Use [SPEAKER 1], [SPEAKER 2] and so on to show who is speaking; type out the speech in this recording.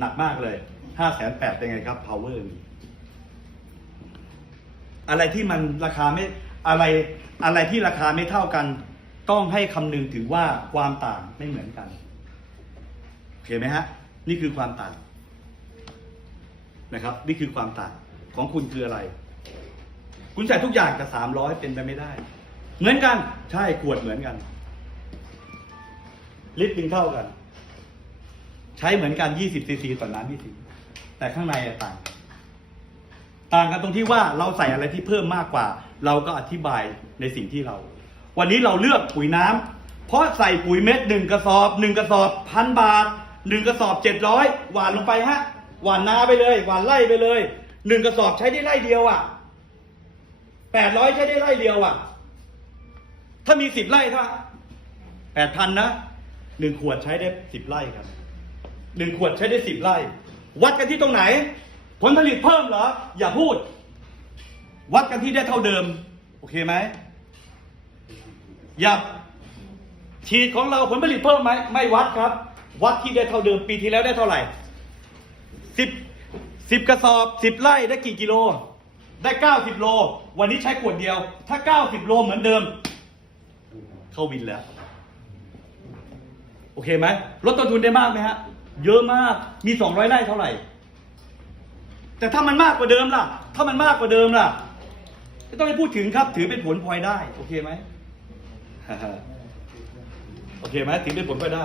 [SPEAKER 1] หนักมากเลยห้าแสนแปดเป็นไงครับ power มีอะไรที่มันราคาไม่อะไรอะไรที่ราคาไม่เท่ากัน ต้องให้คำนึงถึงว่าความต่างไม่เหมือนกันโอเคไหมฮะ นี่คือความต่างนะครับ นี่คือความต่างของคุณคืออะไร คุณใส่ทุกอย่างกับสามร้อยเป็นไปไม่ได้ เหมือนกัน ใช่ขวดเหมือนกันลิตรหนึ่งเท่ากัน ใช้เหมือนกัน 20ซีซีต่อน้ำ20แต่ข้างในต่าง ต่างกันตรงที่ว่าเราใส่อะไรที่เพิ่มมากกว่า เราก็อธิบายในสิ่งที่เรา วันนี้เราเลือกปุ๋ยน้ำเพราะใส่ปุ๋ยเม็ดหนึ่งกระสอบหนึ่งกระสอบพันบาทหนึ่งกระสอบเจ็ดร้อยหวานลงไปฮะ หวานนาไปเลย หวานไล่ไปเลยหนึ่งกระสอบใช้ได้ไล่เดียวอะแปดร้อยใช้ได้ไล่เดียวอะ ถ้ามีสิบไร่ถ้าแปดพันนะหนึ่งขวดใช้ได้สิบไร่ครับ หนึ่งขวดใช้ได้สิบไร่ วัดกันที่ตรงไหน ผลผลิตเพิ่มเหรอ อย่าพูด วัดกันที่ได้เท่าเดิม โอเคไหมอย่าฉีดของเราผลผลิตเพิ่มไหมไม่วัดครับ วัดที่ได้เท่าเดิมปีที่แล้วได้เท่าไหร่สิบสิบกระสอบสิบไร่ได้กี่กิโล ได้เก้าสิบโล วันนี้ใช้ขวดเดียว ถ้าเก้าสิบโลเหมือนเดิม เข้าวินแล้ว โอเคไหมลดต้นทุนได้มากไหมฮะ เยอะมากมีสองร้อยไร่เท่าไหร่ แต่ถ้ามันมากกว่าเดิมล่ะ ถ้ามันมากกว่าเดิมล่ะไม่ต้องไปพูดถึงครับ ถือเป็นผลพลอยได้ โอเคไหมโอเคไหมถือเป็นผลพลอยได้